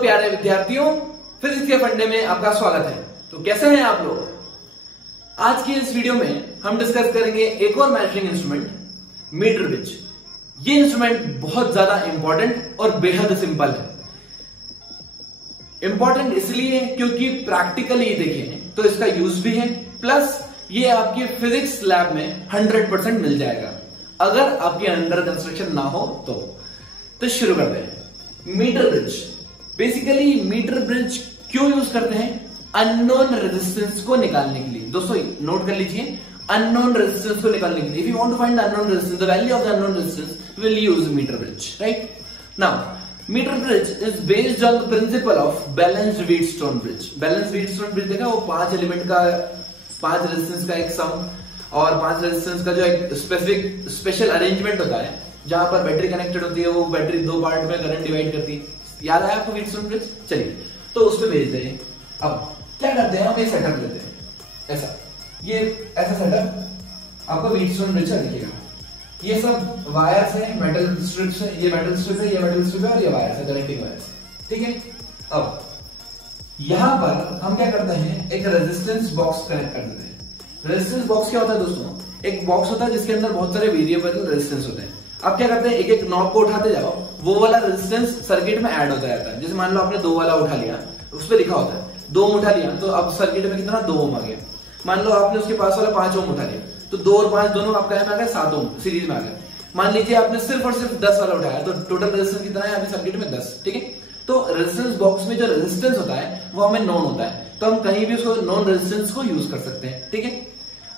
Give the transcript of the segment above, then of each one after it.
प्यारे विद्यार्थियों, फिजिक्स के फंडे में आपका स्वागत है। तो कैसे हैं आप लोग? आज की इस वीडियो में हम डिस्कस करेंगे एक और मेजरिंग इंस्ट्रूमेंट, मीटर ब्रिज। ये इंस्ट्रूमेंट बहुत ज्यादा इंपॉर्टेंट और बेहद सिंपल है। इंपॉर्टेंट इसलिए क्योंकि प्रैक्टिकली देखें तो इसका यूज भी है, प्लस ये आपकी फिजिक्स लैब में 100% मिल जाएगा अगर आपके अंडर कंस्ट्रक्शन ना हो तो शुरू करते हैं। Metre bridge. Basically metre bridge क्यों यूज करते हैं? अननोन रेजिस्टेंस को निकालने के लिए। दोस्तों नोट कर लीजिए, अननोन रेजिस्टेंस को निकालने के लिए। If you want to find the unknown resistance, the value of the unknown resistance, we will use metre bridge, right? Now metre bridge is based on the principle of balanced Wheatstone bridge. Balanced Wheatstone bridge देखा, वो 5 element का 5 resistance का एक सम और 5 resistance का जो एक specific special arrangement होता है जहां पर बैटरी कनेक्टेड होती है, वो बैटरी 2 पार्ट में करंट डिवाइड करती है। याद आया आपको व्हीटस्टोन ब्रिज? चलिए तो उस पर भेज दें। अब क्या करते हैं, हम ये सेटअप लेते हैं ऐसा, ये ऐसा सेटअप आपको व्हीटस्टोन ब्रिज का दिखेगा। ये सब वायर्स है, मेटल स्ट्रिप्स है, ये मेटल स्ट्रिप है, ये मेटल स्ट्रिप है और ये वायर्स है, कनेक्टिंग वायर्स, ठीक है। अब यहां पर हम क्या करते हैं, एक रेजिस्टेंस बॉक्स कनेक्ट कर देते हैं। रेजिस्टेंस बॉक्स क्या होता है दोस्तों? एक बॉक्स होता है जिसके अंदर बहुत सारे वेरिएबल रेजिस्टेंस होते हैं। अब क्या करते हैं, एक एक नॉब को उठाते जाओ, वो वाला रेजिस्टेंस सर्किट में ऐड होता जाता है। जैसे मान लो आपने 2 वाला उठा लिया, उस पर लिखा होता है 2 ओम उठा लिया, तो अब सर्किट में कितना 2 ओम आ गया। मान लो आपने उसके पास वाला 5 ओम उठा लिया, तो 2 और 5 दोनों आपका में आ गया 7 ओम सीरीज में आ गया। मान लीजिए आपने सिर्फ और सिर्फ 10 वाला उठाया, तो टोटल रेजिस्टेंस कितना है अभी सर्किट में 10, ठीक है। तो रेजिस्टेंस बॉक्स में जो रेजिस्टेंस होता है वो हमें नोन होता है, तो हम कहीं भी उसको नॉन रेजिस्टेंस को यूज कर सकते हैं, ठीक है।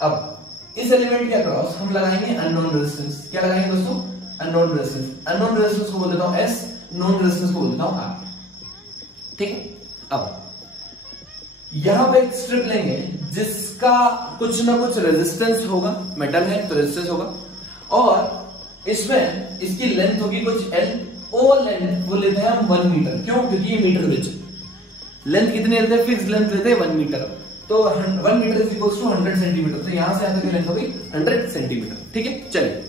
अब इस एलिमेंट के अक्रॉस हम लगाएंगे अननोन रेजिस्टेंस। क्या लगाएंगे दोस्तों? Unknown resistance. अननोन रेजिस्टेंस को बोल देता हूं S, नोन रेजिस्टेंस को बोल देता हूं R, ठीक है। अब यहां पे एक स्ट्रिप लेंगे जिसका कुछ ना कुछ रेजिस्टेंस होगा, मेटल है तो रेजिस्टेंस होगा, और इसमें इसकी लेंथ होगी कुछ L। ओ लेंथ वो लेते हैं हम 1 मीटर। क्यों? क्योंकि ये मीटर ब्रिज लेंथ कितनी लेते हैं? फिक्स लेंथ लेते हैं 1 मीटर। तो 1 metre is equals to 100 centimetre. तो यहां से यहां तक की लेंथ होगी 100 सेंटीमीटर, ठीक है। चलिए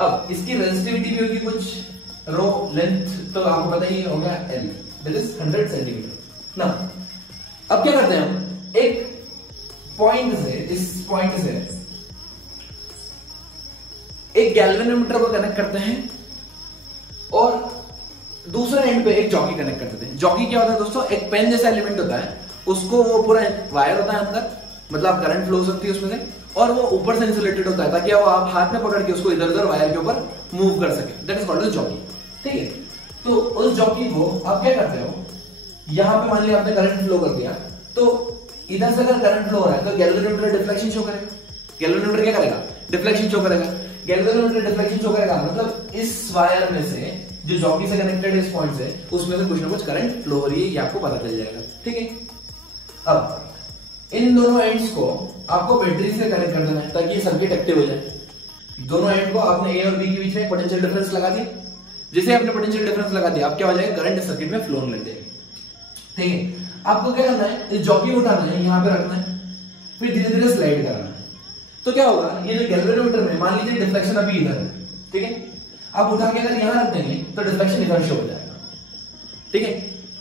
अब इसकी रेजिस्टिविटी भी होगी कुछ रो लेंथ, तो आपको पता ही हो गया L, दैट इज 100 सेंटीमीटर ना। अब क्या करते हैं हम, एक पॉइंट से, इस पॉइंट से एक गैल्वेनोमीटर को कनेक्ट करते हैं और दूसरे एंड पे एक जॉकी कनेक्ट कर देते हैं। जॉकी क्या होता है दोस्तों? एक पेन जैसा एलिमेंट होता है, उसको वो पूरा वायर होता है अंदर, मतलब करंट फ्लो हो सकती है उसमें से, और वो ऊपर से इंसुलेटेड होता है ताकि वो आप हाथ में पकड़ के उसको इधर उधर वायर के ऊपर मूव कर सके। That is called a jockey, ठीक है। तो उस जॉकी को आप क्या करते हो, यहां पे मान लिया आपने करंट फ्लो कर दिया, तो इधर से अगर करंट फ्लो हो रहा है तो गैल्वेनोमीटर डिफ्लेक्शन शो करेगा। गैल्वेनोमीटर क्या करेगा? डिफ्लेक्शन शो करेगा। गैल्वेनोमीटर डिफ्लेक्शन शो करेगा, मतलब इस वायर में से जो जॉकी से कनेक्टेड है इस पॉइंट से, उसमें से कुछ ना कुछ करंट फ्लो हो रही है, ये आपको पता चल जाएगा, ठीक है। अब इन दोनों एंड्स को आपको बैटरी से कनेक्ट कर देना है ताकि ये सर्किट एक्टिव हो जाए। दोनों एंड को आपने ए और बी के बीच में पोटेंशियल डिफरेंस लगा दिया। जैसे आपने पोटेंशियल डिफरेंस लगा दिया, अब क्या हो जाएगा, करंट सर्किट में फ्लो होने लग जाएगी, ठीक है। आपको क्या करना है, इस जॉकी को उठाना है, यहां पे रखना है, फिर धीरे धीरे स्लाइड करना है। तो क्या होगा, ये जो गैल्वेनोमीटर में मान लीजिए डिफ्लेक्शन अभी इधर है, ठीक है। आप उठा के अगर यहां रख देंगे तो डिफ्लेक्शन इधर शो हो जाएगा, ठीक है।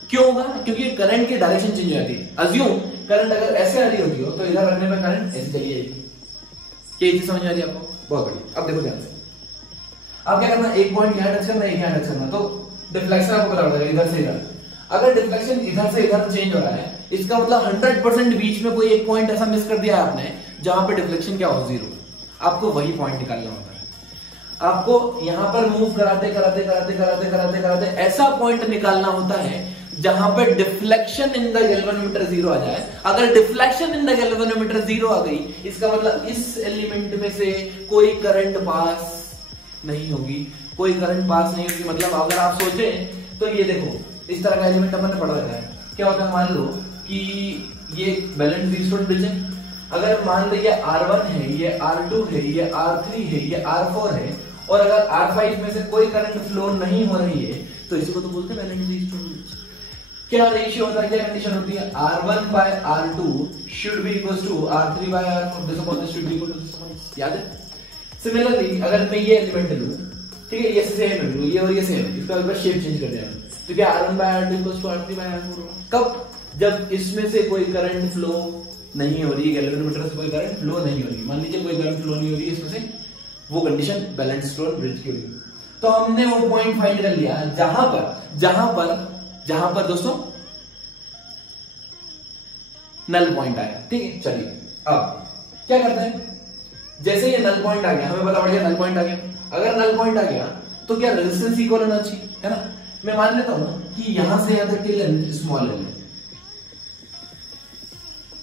क्यों होगा? क्योंकि करंट की डायरेक्शन चेंज हो जाती है। अज्यूम करंट अगर ऐसे आ रही होती हो तो इधर रखने पर करंट ऐसे चली जाएगी। क्या चीज समझ में आ रही है आपको? बहुत बढ़िया। अब देखो ध्यान से, अब क्या करना, एक पॉइंट यहां टच करना, एक यहां टच करना, तो डिफ्लेक्शन आपको पता पड़ेगा इधर से इधर। अगर डिफ्लेक्शन इधर से इधर चेंज हो रहा है, इसका मतलब 100% बीच में कोई एक पॉइंट ऐसा मिस कर दिया है आपने जहां पे डिफ्लेक्शन क्या हो, 0। आपको वही पॉइंट निकालना होता है। आपको यहां पर मूव कराते कराते कराते कराते कराते कराते ऐसा पॉइंट निकालना होता है जहां पे डिफ्लेक्शन इन द गैल्वेनोमीटर 0 आ जाए। अगर डिफ्लेक्शन इन द गैल्वेनोमीटर 0 आ गई, इसका मतलब इस एलिमेंट में से कोई करंट पास नहीं होगी, कोई करंट पास नहीं होगी। मतलब अगर आप सोचें तो ये देखो, इस तरह का एलिमेंट अपन ने पढ़ा रहता है। क्या होता है, मान लो कि ये बैलेंस्ड व्हीटस्टोन ब्रिज है। अगर मान लो ये R1 है, ये R2 है, ये R3 है, ये R4 है, और अगर R5 में से कोई करंट फ्लो नहीं हो रही है, तो इसी को तो बोलते हैं बैलेंस्ड व्हीटस्टोन ब्रिज। क्या रेशियो होता है, क्या कंडीशन होती है, R1 by R2 should be equals to R3 by R4, this opposite should be equal to this one, याद है। सिमिलरली अगर मैं ये एलिमेंट लूं, ठीक है, ये सेम है, ये और ये सेम है, इसका एक बार शेप चेंज कर दिया, तो क्या R1/R2 इक्वल्स टू R3/R4 होगा। कब? जब इसमें से कोई करंट फ्लो नहीं हो रही है, गैल्वेनोमीटर से कोई करंट फ्लो नहीं हो रही, मान लीजिए कोई करंट फ्लो नहीं हो रही है इसमें से, वो कंडीशन बैलेंस स्टोन ब्रिज की होगी। तो हमने वो पॉइंट फाइंड कर लिया जहां पर दोस्तों नल पॉइंट आया। ठीक है, चलिए अब क्या करते हैं, जैसे ये नल पॉइंट आ गया, हमें पता पड़ गया नल पॉइंट आ गया। अगर नल पॉइंट आ गया तो क्या रेजिस्टेंस इक्वल होना चाहिए, है ना। मैं मान लेता हूं कि यहां से यहां तक की लेंथ स्मॉल है,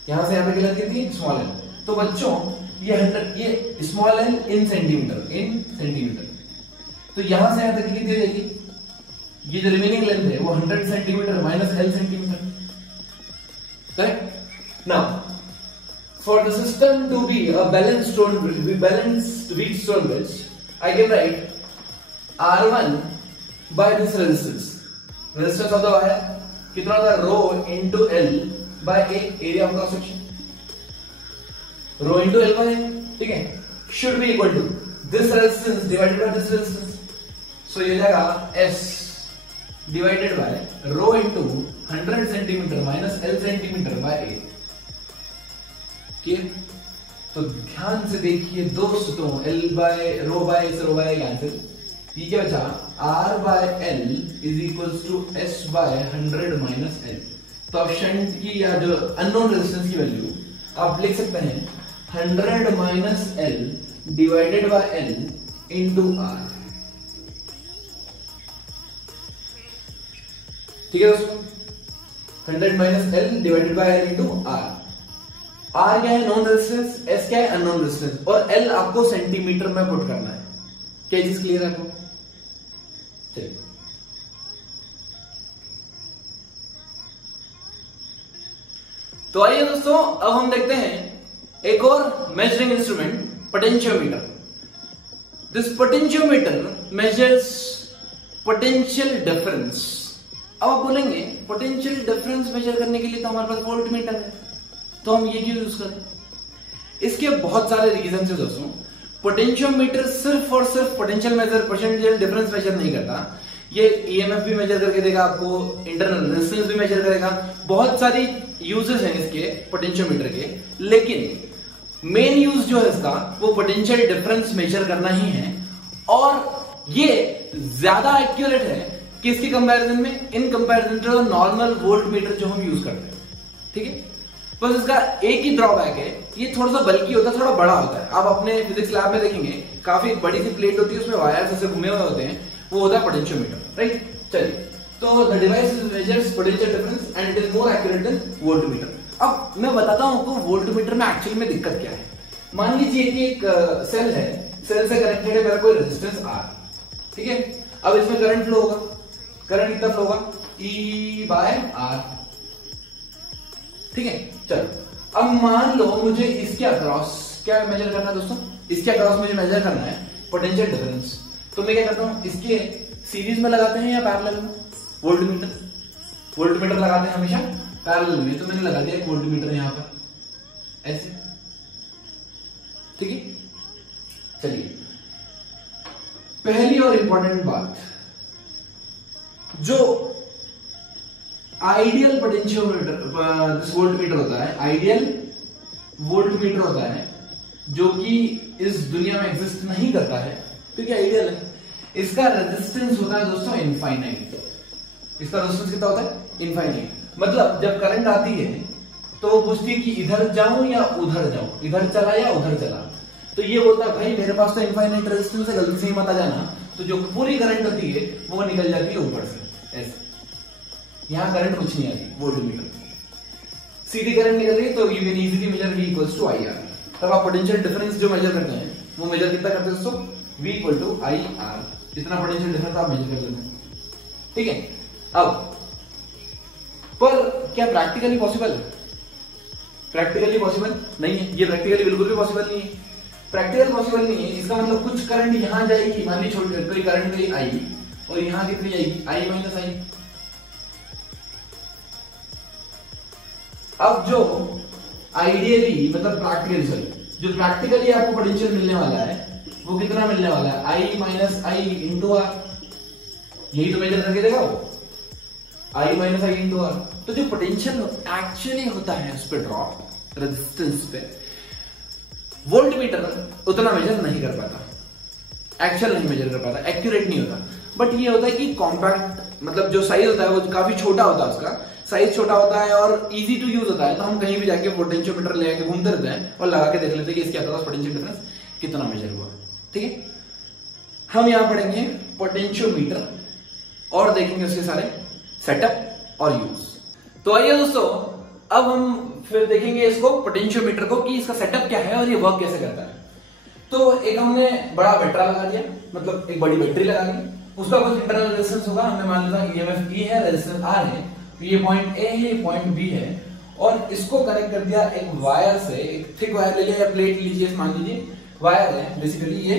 यहां से यहां तक की लेंथ कितनी, स्मॉल है। तो बच्चों ये 100, ये स्मॉल है इन सेंटीमीटर, तो यहां से यहां तक की कितनी हो जाएगी, ये जो रिमेनिंग लेंथ है वो 100 centimetre minus L centimetre, correct. Now, for the system to be a balanced weak stone bridge, I can write R1 by this resistance of the wire कितना होता है, rho into L by A, area of cross section, rho into L by A, ठीक है, should be equal to this resistance divided by this resistance. So ये जाएगा S divided by rho into 100 centimetre minus L centimetre by A। तो ध्यान से देखिए दोस्तों, L by rho by cancel, ये क्या बचा, R by L is equals to S by 100 minus L। तो अब शंट की या जो अननोन रेजिस्टेंस की वैल्यू आप लिख सकते हैं 100 minus L divided by L into R। ठीक है दोस्तों, 100 minus L divided by L into R। R क्या है, नॉन रेजिस्टेंस, S क्या है, अननोन रेजिस्टेंस, और L आपको सेंटीमीटर में पुट करना है। क्या चीज क्लियर है आपको? चलिए तो आइए दोस्तों, अब हम देखते हैं एक और measuring instrument, potentiometer. This potentiometer measures potential difference. अब आप बोलेंगे पोटेंशियल डिफरेंस मेजर करने के लिए तो हमारे पास वोल्ट मीटर है, तो हम ये क्यों यूज करें? इसके बहुत सारे रीजन है दोस्तों। पोटेंशियोमीटर सिर्फ और सिर्फ पोटेंशियल डिफरेंस मेजर नहीं करता, ये ईएमएफ भी मेजर करके देगा आपको, इंटरनल रेजिस्टेंस भी मेजर करेगा। बहुत सारी यूजेस हैं इसके पोटेंशियोमीटर के, लेकिन मेन यूज जो है इसका वो पोटेंशियल डिफरेंस मेजर करना ही है, और ये ज्यादा एक्यूरेट है किसके कंपैरिजन में, in comparison to normal voltmeter जो हम यूज करते हैं। ठीक है, बस इसका एक ही ड्रॉबैक है, ये थोड़ा सा बल्की होता है, थोड़ा बड़ा होता है। आप अपने फिजिक्स लैब में देखेंगे काफी बड़ी सी प्लेट होती है, उसमें वायर्स ऐसे घूमे हुए होते हैं, वो होता है पोटेंशियोमीटर, राइट। चलिए, तो the device measures potential difference and it is more accurate then voltmeter. अब मैं बताता हूं आपको वोल्टमीटर में एक्चुअली में दिक्कत क्या है। मान लीजिए कि एक सेल है, सेल से कनेक्टेड है मेरा कोई रेजिस्टेंस R, ठीक है। अब इसमें करंट फ्लो होगा, करंट कितना फ्लो होगा, E बाय R, ठीक है। चलो, अब मान लो मुझे इसके अक्रॉस क्या मेजर करना है दोस्तों, इसके अक्रॉस मुझे मेजर करना है पोटेंशियल डिफरेंस। तो मैं क्या करता हूं, इसके सीरीज में लगाते हैं या पैरेलल में, वोल्टमीटर लगाते हैं हमेशा पैरेलल में, तो मैंने लगा दिया एक वोल्टमीटर यहां पर ऐसे, ठीक है। चलिए, पहली और इंपॉर्टेंट बात, जो आइडियल पोटेंशियोमीटर वोल्टमीटर होता है, आइडियल वोल्टमीटर होता है जो कि इस दुनिया में एग्जिस्ट नहीं करता है, ठीक है, आइडियल है। इसका रेजिस्टेंस होता है दोस्तों इनफाइनाइट। इसका रेजिस्टेंस कितना होता है, इनफाइनाइट। मतलब जब करंट आती है तो वो पूछती है कि इधर जाऊं या उधर जाऊं, इधर चला या उधर चला। तो ये बोलता है भाई मेरे पास तो इनफाइनाइट रेजिस्टेंस है, गलती से ही मत आ जाना। तो जो पूरी करंट होती है वो निकल जाती है ऊपर से ऐसे, यहां करंट कुछ नहीं आती, वोल्टमीटर सीधी करंट निकल रही है, तो you can easily measure V equals to IR। तब आप पोटेंशियल डिफरेंस जो मेजर करते हैं वो मेजर कितना करते हैं दोस्तों, V इक्वल टू IR। इतना पोटेंशियल डिफरेंस आप मेजर कर लेते हैं, ठीक है। अब पर क्या प्रैक्टिकली पॉसिबल है? प्रैक्टिकली पॉसिबल नहीं है, ये प्रैक्टिकली बिल्कुल भी पॉसिबल नहीं है। प्रैक्टिकल पॉसिबल नहीं है, इसका मतलब कुछ करंट यहां जाएगी, मान ली छोटी कोई करंट गई I, और यहां कितनी जाएगी, I माइनस I। अब जो आइडियली मतलब प्रैक्टिकली, जो प्रैक्टिकली आपको पोटेंशियल मिलने वाला है वो कितना मिलने वाला है, I minus I into R। यही तो मेजर करके देगा वो, I minus I into R. तो जो पोटेंशियल एक्चुअली होता है उस पर ड्रॉप रेजिस्टेंस पे, वोल्ट मीटर उतना मेजर नहीं कर पाता, एक्चुअल नहीं मेजर कर पाता, एक्यूरेट नहीं होता। बट ये होता है कि कॉम्पैक्ट, मतलब जो साइज होता है वो काफी छोटा होता है, उसका साइज छोटा होता है और इजी टू यूज होता है। तो हम कहीं भी जाके पोटेंशियोमीटर ले आके घूमते रहते हैं और लगा के देख लेते हैं कि इसके आसपास पोटेंशियल डिफरेंस कितना मेजर हुआ। ठीक है, हम यहां पढ़ेंगे पोटेंशियोमीटर और देखेंगे उसके सारे सेटअप और यूज। तो आइए दोस्तों, अब हम फिर देखेंगे इसको पोटेंशियोमीटर को कि इसका सेटअप क्या है और ये वर्क कैसे करता है। तो एक हमने बड़ा बैटरा लगा दिया, मतलब एक बड़ी बैटरी लगा दी, उसका कुछ इंटरनल रेजिस्टेंस होगा, हमने मान लिया ईएमएफ ई है, रेजिस्टेंस आर है, ये पॉइंट ए है, ये पॉइंट बी है, और इसको कनेक्ट कर दिया एक वायर से, एक थिक वायर ले लिया या प्लेट लीजिए, मान लीजिए वायर है बेसिकली ये,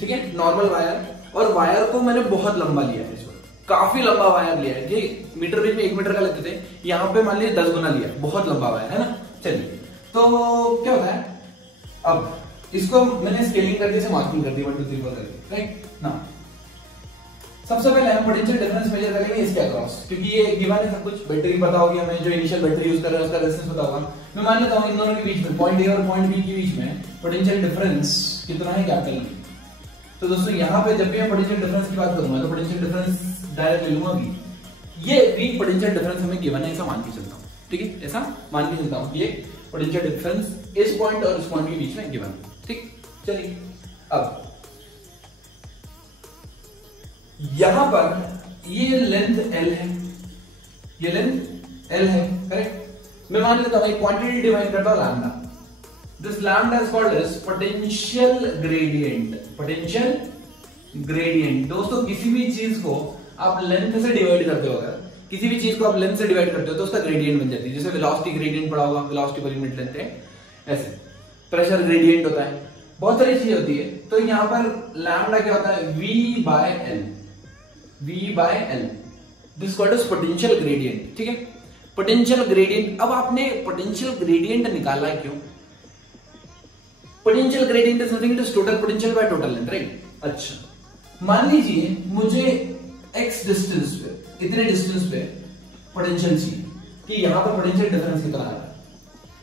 ठीक है, नॉर्मल वायर। और वायर को मैंने बहुत लंबा लिया है, इसको काफी लंबा वायर लिया है, ये मीटर बीच में 1 मीटर का लगते थे, यहाँ पे मान लीजिए 10 गुना लिया, बहुत लंबा वायर है ना। चलिए, तो क्या होता है, अब इसको मैंने स्केलिंग करके से मार्किंग कर दी 1 2 3 4 करके, राइट ना। सबसे पहले हम पोटेंशियल डिफरेंस मेजर करेंगे इसके अक्रॉस, क्योंकि ये गिवन है सब कुछ, बैटरी पता होगी हमें, जो इनिशियल बैटरी यूज कर रहे हैं उसका रेजिस्टेंस पता होगा। मैं मान लेता हूं इन दोनों के बीच में, पॉइंट ए और पॉइंट बी के बीच में पोटेंशियल डिफरेंस कितना है, कैपिटल बी। तो दोस्तों यहाँ पे जब भी मैं पोटेंशियल डिफरेंस की बात करूंगा तो पोटेंशियल डिफरेंस डायरेक्ट ले लूंगा बी। ये बी पोटेंशियल डिफरेंस हमें गिवन है, ऐसा मान के चलता हूँ, ठीक है, ऐसा मान के चलता हूँ, ये पोटेंशियल डिफरेंस इस पॉइंट और इस पॉइंट के बीच में गिवन है, ठीक। चलिए, अब यहां पर ये लेंथ L है, ये लेंथ L है, करेक्ट। मैं मान लेता हूं एक क्वांटिटी डिवाइन करता हूं lambda, this lambda is called as potential gradient. Potential gradient दोस्तों, किसी भी चीज को आप लेंथ से डिवाइड करते हो, अगर किसी भी चीज को आप लेंथ से डिवाइड करते हो तो उसका ग्रेडियंट बन जाती है। जैसे वेलोसिटी ग्रेडियंट पढ़ा होगा, वेलोसिटी पर यूनिट लेंथ है, ऐसे प्रेशर ग्रेडियंट होता है, बहुत सारी चीज होती है। तो यहां पर लैम्डा क्या होता है, V by L, V by L, this called as potential gradient, ठीक है, पोटेंशियल ग्रेडियंट। अब आपने पोटेंशियल ग्रेडियंट निकाला है, क्यों? Potential gradient is nothing it is total potential by total length, right. अच्छा, मान लीजिए मुझे x डिस्टेंस पे, इतने डिस्टेंस पे पोटेंशियल चाहिए कि यहां पर पोटेंशियल डिफरेंस कितना आ रहा है,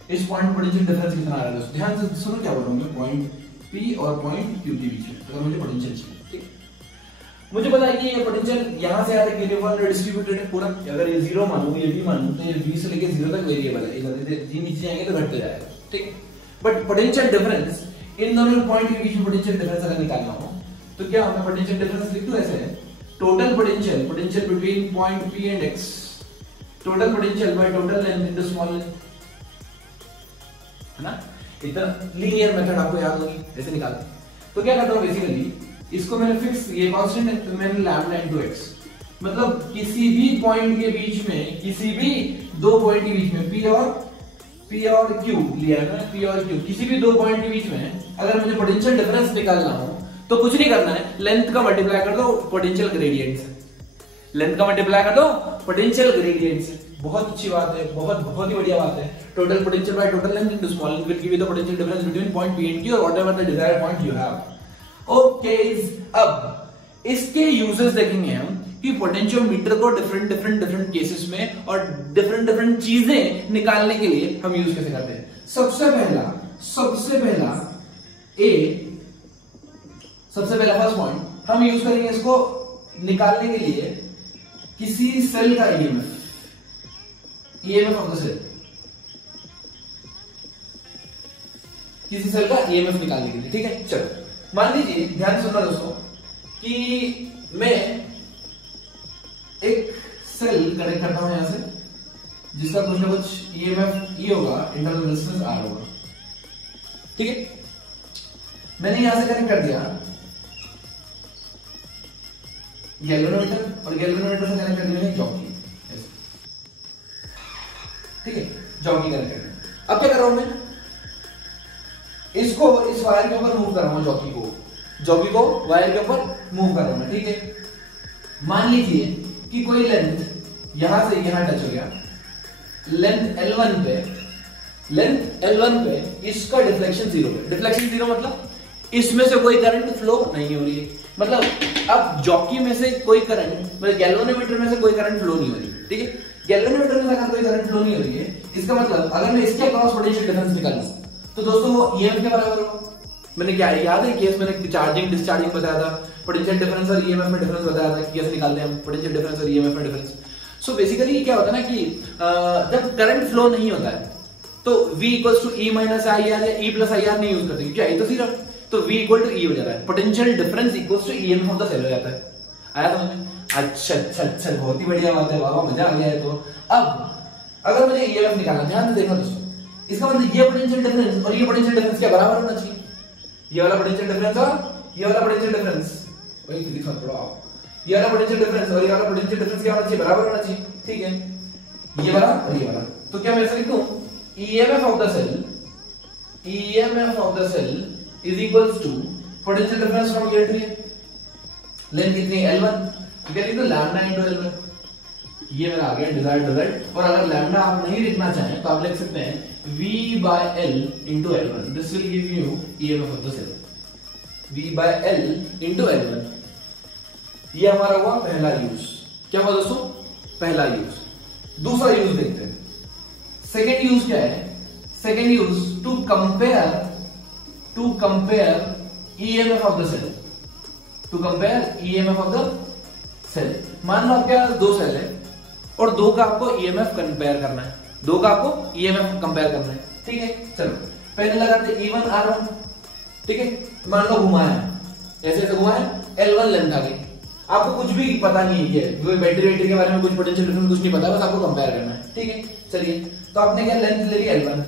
इस पॉइंट पोटेंशियल डिफरेंस कितना आ रहा है। ध्यान से सुनो क्या बोल रहा हूं मैं, पॉइंट P और पॉइंट Q के बीच में अगर मुझे पोटेंशियल चाहिए, ठीक, मुझे पता है कि ये पोटेंशियल यहां से आता है यूनिफॉर्मली डिस्ट्रीब्यूटेड है पूरा। अगर ये 0 मानूं, ये भी मानूं, तो ये V से लेके 0 तक वेरिएबल है, इधर जी नीचे जाएंगे तो घटते जाएगा, ठीक। बट पोटेंशियल डिफरेंस इन दोनों पॉइंट के बीच में पोटेंशियल डिफरेंस अगर निकालना हो तो क्या मैं पोटेंशियल डिफरेंस लिख दूं ऐसे, total potential, potential between point P and X, total potential by total length into small length, है ना। इतना लीनियर मेथड आपको याद होगी, ऐसे निकालते हैं। तो क्या करता हूं बेसिकली, इसको मैंने फिक्स, ये कांस्टेंट है तो मैंने लैम्डा इनटू x, मतलब किसी भी पॉइंट के बीच में, किसी भी दो पॉइंट के बीच में P और Q लिया है मैंने, P और Q, किसी भी दो पॉइंट के बीच में अगर मुझे पोटेंशियल डिफरेंस निकालना हो तो कुछ नहीं करना है, लेंथ का मल्टीप्लाई कर दो पोटेंशियल ग्रेडियंट से, लेंथ का मल्टीप्लाई कर दो पोटेंशियल ग्रेडियंट से। बहुत अच्छी बात है, बहुत ही बढ़िया बात है। Total potential by total length into small length will give you the potential difference between point P and Q और whatever the desired point you have. Okay, अब इसके यूजेस देखेंगे हम कि पोटेंशियोमीटर को डिफरेंट केसेस में और डिफरेंट चीजें निकालने के लिए हम यूज कैसे करते हैं। सबसे पहला फर्स्ट पॉइंट हम यूज करेंगे इसको निकालने के लिए किसी सेल का ईएमएफ ऑफ द सेल, किसी सेल का ईएमएफ निकालने के लिए, ठीक है। चलो, मान लीजिए, ध्यान सुनना दोस्तों, कि मैं एक सेल कनेक्ट करता हूं यहां से, जिसका कुछ ना कुछ ईएमएफ ई होगा, इंटरनल रेजिस्टेंस आर होगा, ठीक है। मैंने यहां से कनेक्ट कर दिया गैल्वेनोमीटर, और गैल्वेनोमीटर से कनेक्ट कर दिया मैंने जॉकी, ठीक है, जॉकी कनेक्ट कर दिया। अब क्या कर रहा हूं मैं, इसको इस वायर के ऊपर मूव कर रहा हूं, जॉकी को वायर के ऊपर मूव कर रहा हूं, ठीक है। मान लीजिए कि कोई लेंथ यहां से यहां टच हो गया, लेंथ L1 पे इसका डिफ्लेक्शन 0 है। डिफ्लेक्शन 0 मतलब इसमें से कोई करंट फ्लो नहीं हो रही है, मतलब अब जॉकी में से कोई करंट, मतलब गैल्वेनोमीटर में से कोई करंट फ्लो नहीं हो रही, ठीक है, गैल्वेनोमीटर में से अगर कोई करंट फ्लो नहीं हो रही है, इसका मतलब अगर मैं इसके अक्रॉस पोटेंशियल डिफरेंस निकालूं तो दोस्तों वो ईएमएफ के बराबर होगा। मैंने क्या याद है केस मैंने चार्जिंग डिस्चार्जिंग बताया था, पोटेंशियल डिफरेंस और ईएमएफ में डिफरेंस बताया था कि कैसे निकालते हैं हम पोटेंशियल डिफरेंस और ईएमएफ में डिफरेंस। सो बेसिकली क्या होता है ना कि जब करंट फ्लो नहीं होता है तो V equals to E minus I R या ई प्लस आई आर नहीं यूज करते क्योंकि आई तो सिर्फ, तो V इक्वल टू ई हो जाता है, potential difference equals to EMF of the cell हो जाता है। आया समझ में? अच्छा अच्छा अच्छा, बहुत ही बढ़िया बात है बाबा, मजा आ गया है। तो अब अगर मुझे ईएमएफ निकालना, ध्यान से देखो दोस्तों, इसका मतलब ये पोटेंशियल डिफरेंस और ये पोटेंशियल डिफरेंस क्या बराबर होना चाहिए, ये वाला पोटेंशियल डिफरेंस और ये वाला पोटेंशियल डिफरेंस, वही फिजिक्स मत पढ़ो आप, ये वाला पोटेंशियल डिफरेंस और ये वाला पोटेंशियल डिफरेंस क्या होना चाहिए, बराबर होना चाहिए, ठीक है, ये वाला और ये वाला। तो क्या मैं ऐसा लिखूं, EMF of the cell, EMF of the cell is equals to potential difference from here to here, length कितनी है L1, तो क्या लिख दो लैम्डा इनटू L1, ये मेरा आ गया डिजायर्ड रिजल्ट। और अगर लैम्डा आप नहीं लिखना चाहें तो आप लिख सकते हैं V by L into L1, this will give you EMF of the cell, V by L into L1। ये हमारा हुआ पहला यूज। क्या हुआ दोस्तों, पहला यूज। दूसरा यूज देखते हैं, सेकेंड यूज क्या है, second use to compare EMF of the cell, to compare EMF of the cell. मान लो आपके पास दो सेल है और दो का आपको ईएमएफ कंपेयर करना है, दो का आपको ईएमएफ कंपेयर करना है, ठीक है। चलो पहले लगाते E1 R1, ठीक है, मान लो घुमाया ऐसे ऐसे घुमाया, L1 लेंथ आ गई, आपको कुछ भी पता नहीं है, बैटरी के बारे में कुछ पोटेंशियल डिफरेंस कुछ नहीं पता, बस आपको कंपेयर करना है, ठीक है। चलिए तो आपने क्या लेंथ ले लिया L1,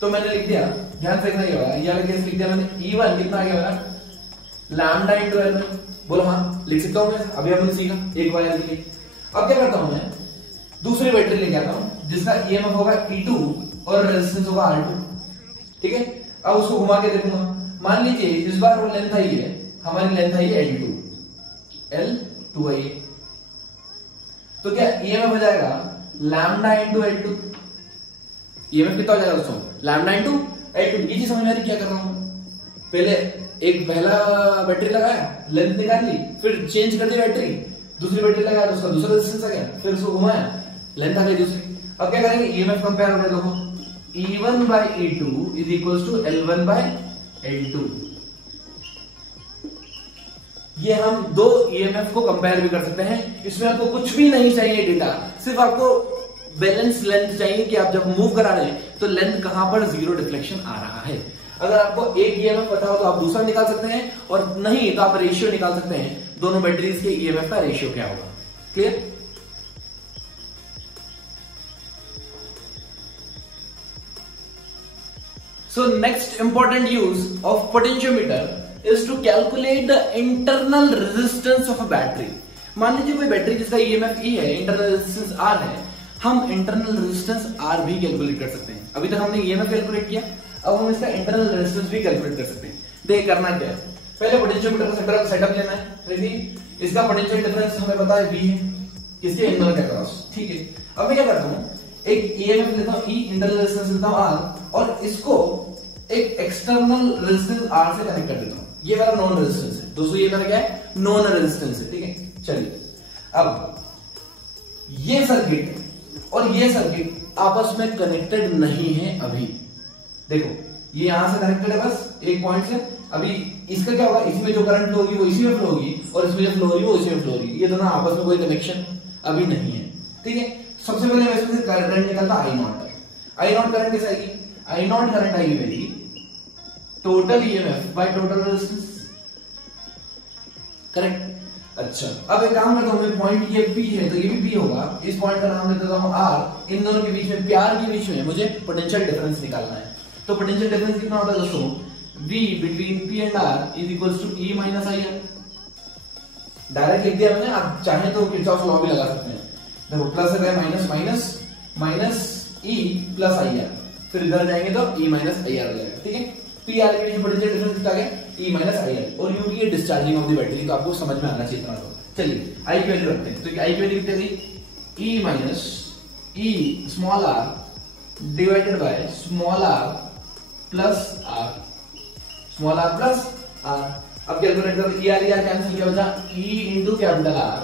तो मैंने लिख दिया, ध्यान से देखना ये वाला, ये वाला केस लिख दिया मैंने, E1 कितना आ गया मेरा लैम्डा इनटू L1, बोलो हाँ लिख सकता हूं मैं, अभी हमने सीखा एक वायर के लिए। अब क्या करता हूं मैं, दूसरी बैटरी लेके आता हूं जिसका ईएमएफ होगा E2 और रेजिस्टेंस होगा R2, ठीक है। अब उसको घुमा के देखूंगा, मान लीजिए इस बार वो लेंथ आई है, हमारी लेंथ आई है L2 आई है, तो क्या ईएमएफ हो जाएगा लैम्डा इनटू L2, ईएमएफ कितना हो जाएगा दोस्तों, लैम्डा इनटू L2। ये चीज समझ में आ रही क्या कर रहा हूं, पहले एक पहला बैटरी लगाया, लेंथ निकाल ली, फिर चेंज कर दी बैटरी, दूसरी बैटरी लगाया तो उसका दूसरा रेजिस्टेंस आ गया, फिर उसको घुमाया, लेंथ आ गई दूसरी। अब क्या करेंगे, ईएमएफ कंपेयर हो गया, देखो E1 by E2 is equals to L1 by L2। ये हम दो ईएमएफ को कंपेयर भी कर सकते हैं, इसमें आपको कुछ भी नहीं चाहिए डेटा, सिर्फ आपको बैलेंस लेंथ चाहिए कि आप जब मूव करा रहे हैं तो लेंथ कहां पर जीरो डिफ्लेक्शन आ रहा है। अगर आपको एक ईएमएफ पता हो तो आप दूसरा निकाल सकते हैं, और नहीं तो आप रेशियो निकाल सकते हैं, दोनों बैटरीज के ईएमएफ का रेशियो क्या होगा। Clear? So next important use of potentiometer is to calculate the internal resistance of a battery। मान लीजिए कोई बैटरी जिसका EMF E है, इंटरनल रेजिस्टेंस R है, हम इंटरनल रेजिस्टेंस R भी कैलकुलेट कर सकते हैं। अभी तक हमने EMF कैलकुलेट किया, अब हम इसका इंटरनल रेजिस्टेंस भी कैलकुलेट कर सकते हैं। देखिए करना क्या है, पहले पोटेंशियोमीटर का सेटअप लेना है, देखिए इसका पोटेंशियल डिफरेंस हमें पता है V है, किसके इंटरनल के अक्रॉस, ठीक है। अब मैं क्या करता हूँ, एक EMF लेता हूँ E, इंटरनल रेजिस्टेंस लेता हूँ R, और इसको एक एक्सटर्नल रेजिस्टेंस R से कनेक्ट कर देता हूँ। ये मेरा नॉन रेजिस्टेंस है दोस्तों, ये मेरा क्या है, नॉन रेजिस्टेंस है, ठीक है। चलिए अब ये सर्किट और ये सर्किट आपस में कनेक्टेड नहीं है अभी, देखो ये यहां से कनेक्टेड है बस एक पॉइंट से। अभी इसका क्या होगा, इसमें जो करंट फ्लो होगी वो इसी में फ्लो होगी, और इसमें जो फ्लो होगी वो इसी में फ्लो होगी, ये दोनों आपस में कोई कनेक्शन अभी नहीं है, ठीक है। सबसे पहले मैं इसमें से करंट निकलता I0 करंट कैसे आएगी, I0 करंट आएगी मेरी total EMF by total resistance, correct. अच्छा अब एक काम करता हूं मैं, पॉइंट ये P है तो ये भी P होगा, इस पॉइंट का नाम देता हूं R, इन दोनों के बीच में, प्यार के बीच में मुझे पोटेंशियल डिफरेंस निकालना है। तो पोटेंशियल डिफरेंस कितना होता है दोस्तों, V between P and R is equals to E minus IR। Direct लिख दिया मैंने, आप चाहें तो किरचॉफ लॉ भी लगा सकते हैं, देखो प्लस है minus minus minus E plus IR, फिर इधर जाएंगे तो E माइनस IR हो जाएगा, ठीक है। पी आर के बीच पोटेंशियल डिफरेंस कितना गया, E माइनस IR, और U की डिस्चार्जिंग ऑफ द बैटरी, तो आपको समझ में आना चाहिए इतना। चलिए I की वैल्यू रखते हैं, तो I की वैल्यू कितनी थी, E minus E small r divided by small r plus r, small r plus r। अब कैलकुलेट करो, ई आर कैंसिल किया बचा E into capital R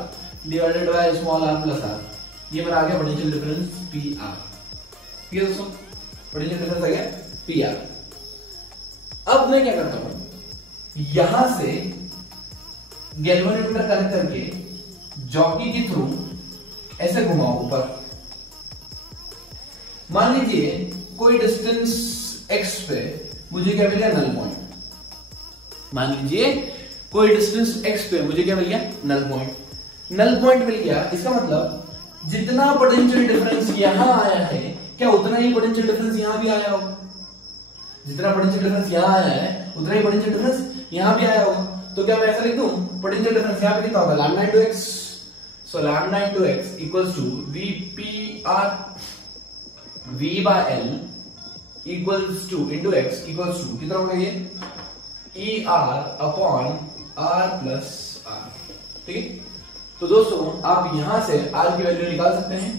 divided by small R plus R, ये मेरा आ गया पोटेंशियल डिफरेंस पी आर। ठीक है दोस्तों, पोटेंशियल डिफरेंस आ गया पी आर। अब मैं क्या करता हूं, यहां से गैल्वेनोमीटर कनेक्ट करके जॉकी के थ्रू ऐसे घुमाओ ऊपर। मान लीजिए कोई डिस्टेंस x पे मुझे क्या मिल गया, नल पॉइंट। मान लीजिए कोई डिस्टेंस x पे मुझे क्या मिल गया, नल पॉइंट। नल पॉइंट मिल गया, इसका मतलब जितना पोटेंशियल डिफरेंस यहां आया है, क्या उतना ही पोटेंशियल डिफरेंस यहां भी आया होगा। जितना पोटेंशियल डिफरेंस यहां आया है उतना ही पोटेंशियल डिफरेंस यहां भी आया होगा। तो क्या मैं ऐसा लिख दूं, पोटेंशियल डिफरेंस यहां पे कितना होगा, lambda into x। So lambda into x equals to vpr v by l equals to into x equals to कितना होगा ये, e r upon r plus r। ठीक है, तो दोस्तों आप यहां से r की वैल्यू निकाल सकते हैं।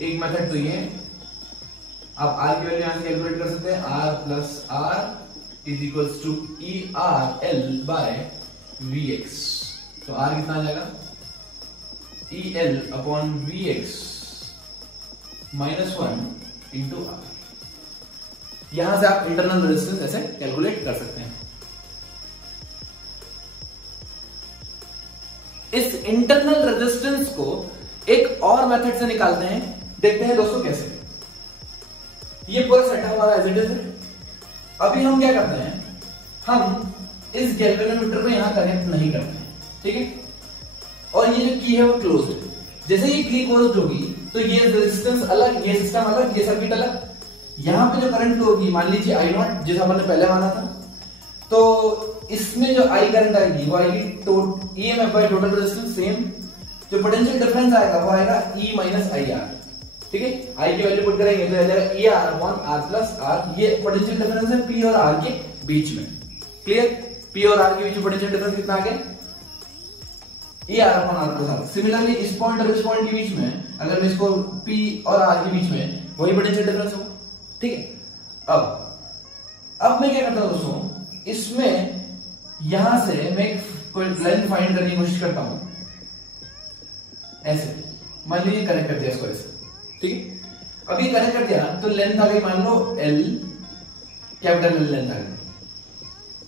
एक मेथड तो ये है, आप r की वैल्यू यहां से कैलकुलेट कर सकते हैं, r plus r is equals to e r l by vx। तो r कितना आ जाएगा, e l upon vx minus 1 into r। यहां से आप इंटरनल रेजिस्टेंस ऐसे कैलकुलेट कर सकते हैं। इस इंटरनल रेजिस्टेंस को एक और मेथड से निकालते हैं, देखते हैं दोस्तों कैसे। ये पूरा सेटअप हमारा एज इट इज है। अभी हम क्या करते हैं, हम इस गैल्वेनोमीटर को यहां कनेक्ट नहीं करते हैं, ठीक है। और ये जो की है वो क्लोज्ड है। जैसे ये की क्लोज्ड होगी तो ये रेजिस्टेंस अलग, ये सिस्टम अलग, ये सर्किट अलग। यहां पे जो करंट फ्लो होगी, मान लीजिए I नॉट जैसा हमने पहले माना था, तो इसमें जो I करंट आएगी वो आएगी EMF by total resistance same. जो पोटेंशियल डिफरेंस आएगा वो आएगा E माइनस IR। ठीक है, I की वैल्यू पुट करेंगे तो आ जाएगा ER upon R plus R। ये पोटेंशियल डिफरेंस है P और R के बीच में। क्लियर, P और R के बीच में पोटेंशियल डिफरेंस कितना आ गया, ER upon R plus R। Similarly इस पॉइंट और इस पॉइंट के बीच में अगर मैं इसको P और R के बीच में वही पोटेंशियल डिफरेंस होगा। ठीक है, अब मैं क्या करता हूं दोस्तों, इसमें यहां से मैं कोई लेंथ फाइंड करने की कोशिश करता हूं। ऐसे मान लीजिए कनेक्ट कर दिया इसको ऐसे, ठीक है। अभी कनेक्ट कर दिया तो लेंथ आ गई मान लो L, कैपिटल L लेंथ आ गई।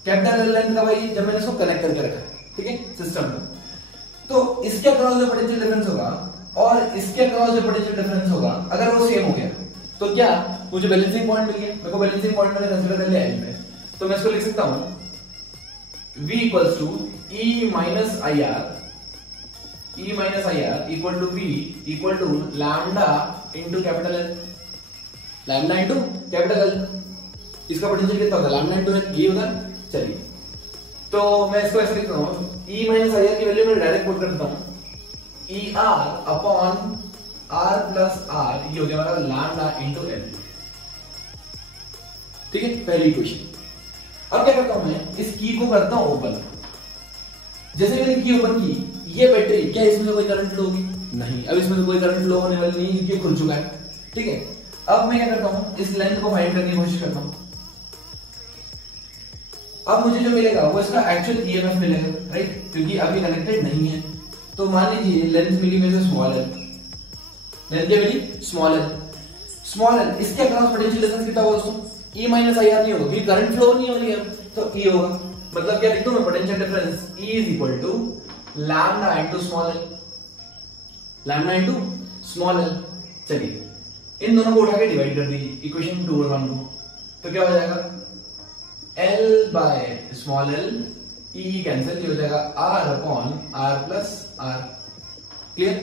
कैपिटल L लेंथ का भाई जब मैंने इसको कनेक्ट करके रखा, ठीक है, सिस्टम में, तो इसके अक्रॉस जो पोटेंशियल डिफरेंस होगा और इसके अक्रॉस जो पोटेंशियल डिफरेंस होगा, अगर वो सेम हो गया तो क्या मुझे बैलेंसिंग पॉइंट मिल गया। मेरे को बैलेंसिंग पॉइंट मैंने कंसीडर कर लिया L में, तो मैं इसको लिख सकता हूं V equals to E minus IR, E minus IR equal to V equal to lambda into capital L, lambda into capital L। इसका पोटेंशियल कितना होता है, लैम्डा इंटू L, ये होगा। चलिए, तो मैं इसको ऐसे लिखता हूं, E माइनस IR की वैल्यू मैं डायरेक्ट पुट करता हूं, ER upon R plus R, ये हो गया हमारा लैम्डा इंटू L। ठीक है, पहली इक्वेशन। अब क्या करता हूं मैं, इस की को करता हूं ओपन। जैसे मैंने की ओपन की, ये बैटरी, क्या इसमें से कोई करंट फ्लो होगी, नहीं। अब इसमें से कोई करंट फ्लो होने वाली नहीं क्योंकि खुल चुका है। ठीक है, अब मैं क्या करता हूं, इस लेंथ को फाइंड करने की कोशिश करता हूं। अब मुझे जो मिलेगा वो इसका एक्चुअल ईएमएफ मिलेगा, राइट, क्योंकि अभी कनेक्टेड नहीं है। तो मान लीजिए लेंथ मिली मेरे से स्मॉल है, लेंथ क्या मिली, स्मॉल है। स्मॉल है, इसके अक्रॉस पोटेंशियल डिफरेंस कितना होगा दोस्तों, E माइनस IR नहीं होगा क्योंकि करंट फ्लो नहीं हो रही है, तो E होगा। मतलब क्या लिख दूं मैं, potential difference E is equal to lambda into small l, lambda into small l। चलिए, इन दोनों को उठा के डिवाइड कर दी इक्वेशन 2 और 1 को, तो क्या हो जाएगा, L by small l, E cancel, ये हो जाएगा R upon R plus R। Clear,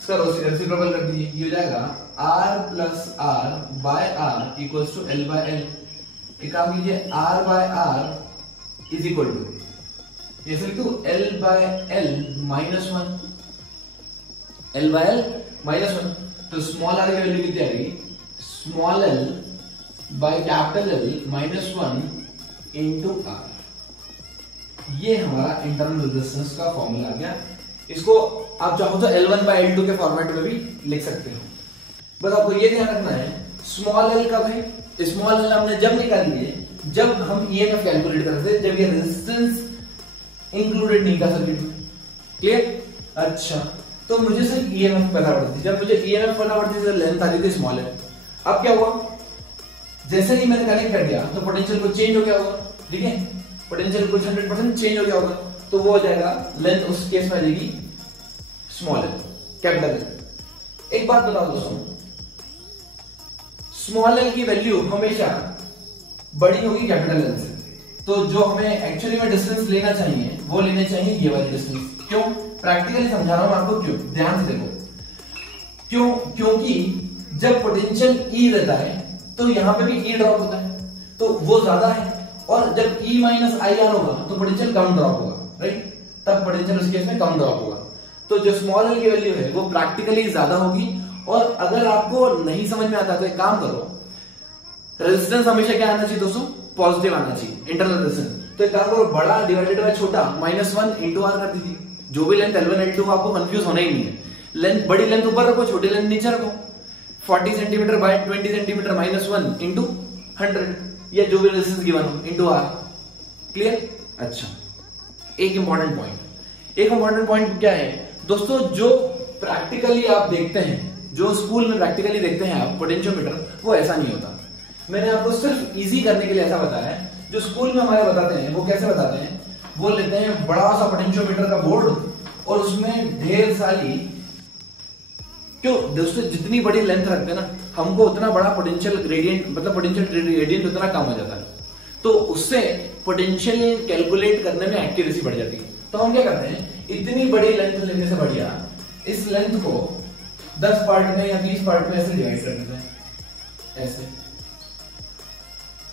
इसका रेसिप्रोकल कर दीजिए, ये हो जाएगा R plus R by R equals to L by L। एक काम कीजिए, R by R is equal to, ये लिख दो L by L minus 1, L by L minus 1। तो स्मॉल r की वैल्यू कितनी आ गई, small l by capital L minus 1 into R। ये हमारा इंटरनल रेजिस्टेंस का फॉर्मूला आ गया। इसको आप चाहो तो L1 बाय L2 के फॉर्मेट में भी लिख सकते हो। बस आपको ये ध्यान रखना है, स्मॉल l कब है, स्मॉल l हमने जब निकाली है जब हम ईएमएफ कैलकुलेट करते थे, जब ये रेजिस्टेंस इंक्लूडेड नहीं था सर्किट में। क्लियर? अच्छा, तो मुझे सिर्फ ईएमएफ पता पड़ती, जब मुझे ईएमएफ पता पड़ती तो लेंथ आती थी स्मॉल है। अब क्या हुआ, जैसे ही मैंने कनेक्ट कर दिया तो पोटेंशियल को चेंज हो गया होगा, ठीक है, पोटेंशियल कुछ 100% चेंज हो गया होगा, तो वो हो जाएगा लेंथ उस केस में आ जाएगी स्मॉल है, कैपिटल है। एक बात बताओ दोस्तों, स्मॉल एल की वैल्यू हमेशा बड़ी होगी कैपिटल एल से, तो जो हमें एक्चुअली में डिस्टेंस लेना चाहिए वो लेने चाहिए ये वाली डिस्टेंस। क्यों? प्रैक्टिकली समझा रहा हूं मैं आपको, क्यों, ध्यान से देखो क्यों, क्योंकि जब पोटेंशियल ई रहता है तो यहां पे भी ई ड्रॉप होता है, तो वो ज्यादा है, और जब ई माइनस आई आर होगा तो पोटेंशियल कम ड्रॉप होगा, राइट, तब पोटेंशियल उस केस में कम ड्रॉप होगा। तो जो स्मॉल एल की वैल्यू है वो प्रैक्टिकली ज्यादा होगी। और अगर आपको नहीं समझ में आता तो एक काम करो, रेजिस्टेंस हमेशा क्या आना चाहिए दोस्तों, पॉजिटिव आना चाहिए, इंटरनल रेजिस्टेंस। तो एक काम करो, बड़ा डिवाइडेड बाय छोटा -1 इंटू आर कर दीजिए, जो भी लेंथ L1 L2 आपको कंफ्यूज होना ही नहीं है। लेंथ, बड़ी लेंथ ऊपर रखो, छोटी लेंथ नीचे रखो, 40 सेंटीमीटर बाय 20 सेंटीमीटर -1 इंटू 100, या जो भी रेजिस्टेंस गिवन हो इंटू आर। क्लियर? अच्छा, एक इंपॉर्टेंट पॉइंट क्या है दोस्तों, जो प्रैक्टिकली आप देखते हैं, जो स्कूल में प्रैक्टिकली देखते हैं आप पोटेंशियोमीटर, वो ऐसा नहीं होता। मैंने आपको सिर्फ इजी करने के लिए ऐसा बताया है। जो स्कूल में हमारे बताते हैं वो कैसे बताते हैं, वो लेते हैं बड़ा सा पोटेंशियोमीटर का बोर्ड और उसमें ढेर सारी, क्यों दोस्तों, जितनी बड़ी लेंथ रखते हैं ना, हमको उतना बड़ा पोटेंशियल ग्रेडियंट, मतलब पोटेंशियल ग्रेडियंट उतना कम हो जाता है, तो उससे पोटेंशियल कैलकुलेट करने में एक्यूरेसी बढ़ जाती है। तो हम क्या करते हैं, इतनी बड़ी लेंथ लेने से बढ़िया इस लेंथ को 10 पार्ट में या 20 पार्ट में ऐसे डिवाइड कर देते हैं, ऐसे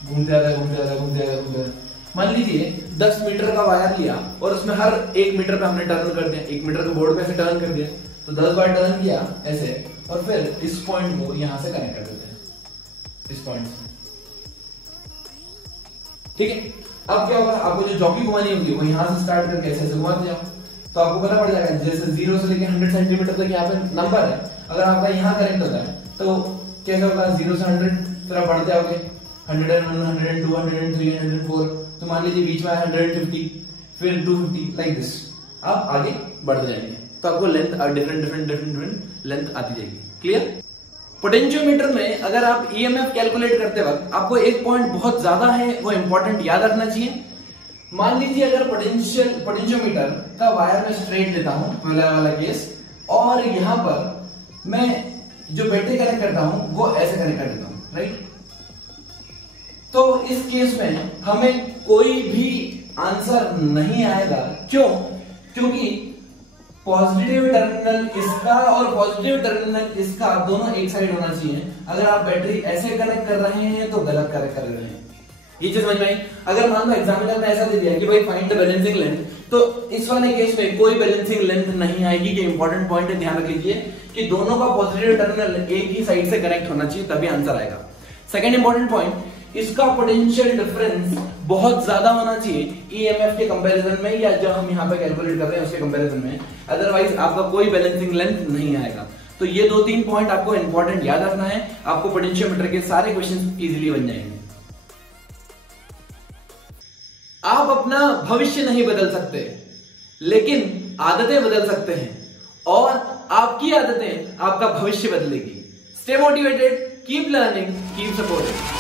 घूमते जाता। मान लीजिए 10 मीटर का वायर लिया और उसमें हर 1 मीटर पे हमने टर्न कर दिया, 1 मीटर के बोर्ड पे ऐसे टर्न कर दिया, तो 10 बार टर्न किया ऐसे, और फिर इस पॉइंट को यहां से कनेक्ट कर देते हैं, इस पॉइंट से, ठीक है। अब क्या होगा, आपको जो जॉकी घुमानी होगी वो यहां से स्टार्ट करके ऐसे घुमाते जाओ, तो आपको पता पड़ जाएगा, जैसे 0 से लेकर 100 सेंटीमीटर तक यहाँ पे नंबर है, अगर आपका यहाँ कनेक्ट होता है तो कैसे होगा, 0 से 100 फिर आप बढ़ते आओगे, 101, 102, 103, 104, तो मान लीजिए बीच में 150, फिर 250, लाइक दिस, आप आगे बढ़ते जाएंगे, तो आपको लेंथ डिफरेंट लेंथ आती जाएगी। क्लियर? पोटेंशियोमीटर में अगर आप ईएमएफ कैलकुलेट करते वक्त आपको एक पॉइंट बहुत ज्यादा है, वो इंपॉर्टेंट याद रखना चाहिए। मान लीजिए अगर पोटेंशियोमीटर का वायर में स्ट्रेट लेता हूं, पहला वाला केस, और यहां पर मैं जो बैटरी कनेक्ट करता हूं वो ऐसे कनेक्ट कर देता हूं, राइट, तो इस केस में हमें कोई भी आंसर नहीं आएगा। क्यों? क्योंकि पॉजिटिव टर्मिनल इसका और पॉजिटिव टर्मिनल इसका दोनों एक साइड होना चाहिए। अगर आप बैटरी ऐसे कनेक्ट कर रहे हैं तो गलत कनेक्ट कर रहे हैं, ये चीज समझ में आई। अगर मान लो एग्जामिनर ने ऐसा दे दिया कि भाई फाइंड द बैलेंसिंग लेंथ, तो इस वाले केस में कोई बैलेंसिंग लेंथ नहीं आएगी। ये इंपॉर्टेंट पॉइंट है, ध्यान रख लीजिए कि दोनों का पॉजिटिव टर्मिनल एक ही साइड से कनेक्ट होना चाहिए, तभी आंसर आएगा। सेकंड इंपॉर्टेंट पॉइंट, इसका पोटेंशियल डिफरेंस बहुत ज्यादा होना चाहिए ईएमएफ के कंपैरिजन में, या जो हम यहाँ पे कैलकुलेट कर रहे हैं उसके कंपैरिजन में, अदरवाइज आपका कोई बैलेंसिंग लेंथ नहीं आएगा। तो ये 2-3 पॉइंट आपको इंपॉर्टेंट याद रखना है, आपको पोटेंशियोमीटर के सारे क्वेश्चन इजीली बन जाएंगे। आप अपना भविष्य नहीं बदल सकते, लेकिन आदतें बदल सकते हैं, और आपकी आदतें आपका भविष्य बदलेगी। Stay motivated, keep learning, keep supporting.